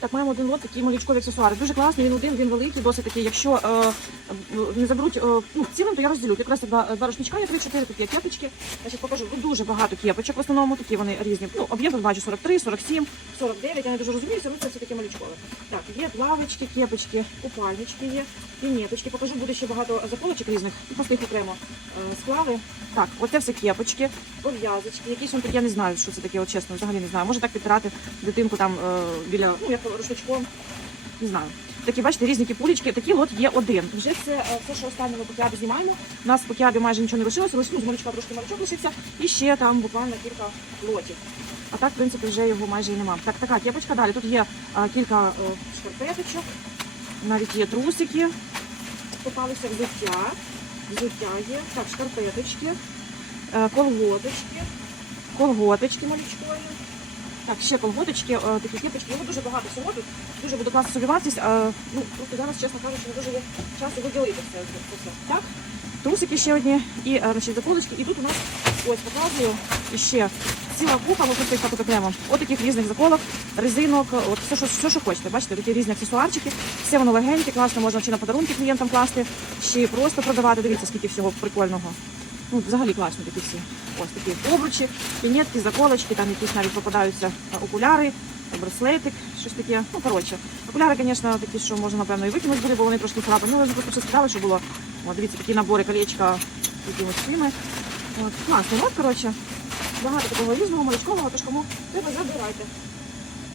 Так, маємо один лот, такі малючкові аксесуари. Дуже класний, він один, він великий, досить такий. Якщо е, не заберуть е, ну, цілим, то я розділю. Якраз два, два рушничка, є 3-4 такі кепочки. Значить, покажу. Дуже багато кепочок в основному, такі вони різні. Ну, об'єм бачу 43, 47, 49, я не дуже розуміюся, ну це все таке малючкове. Так, є плавочки, кепочки, купальнички є, пінеточки. Покажу, буде ще багато заколочок різних. Просто їх окремо е, склали. Так, оце все кепочки, пов'язочки, якісь такі, я не знаю, що це таке, от чесно, взагалі не знаю. Може так підтирати дитинку там е, біля, ну, як рушничком, не знаю. Такі, бачите, різні кіпулечки. Такий лот є один. Вже це е, все, що останнє ми по знімаємо. У нас по майже нічого не лишилося, лише ну, з малючка трошки малючок лишився. І ще там буквально кілька лотів. А так, в принципі, вже його майже і нема. Так, така кепочка далі. Тут є а, кілька е, шкарпеточок, навіть є трусики. Попалися взуття. Взуття є. Так, шкарпеточки, е, колготочки, колготочки малючкові. Так, ще колготочки, е, такі кепочки. Його дуже багато всього тут. Дуже буде класна собі. А, ну, просто зараз, чесно кажучи, не дуже є часу виділити все. Так? Трусики ще одні і е, значить, заколочки. І тут у нас ось показую ще ціла купа, можна сказати, так от окремо. От таких різних заколок, резинок, от все, що, все, що хочете. Бачите, такі різні аксесуарчики. Все воно легеньке, класно, можна чи на подарунки клієнтам класти, чи просто продавати. Дивіться, скільки всього прикольного. Ну, взагалі класні такі всі. Ось такі обручі, пінетки, заколочки, там якісь навіть попадаються окуляри, браслетик, щось таке. Ну, коротше. Окуляри, звісно, такі, що можна, напевно, і викинути буде, бо вони трошки царапані. Ну, просто сказали, що було. От, дивіться, такі набори, колечка, якимось цими. От, класний лот, коротше. Багато такого різного, малючкового, тож кому треба забирайте.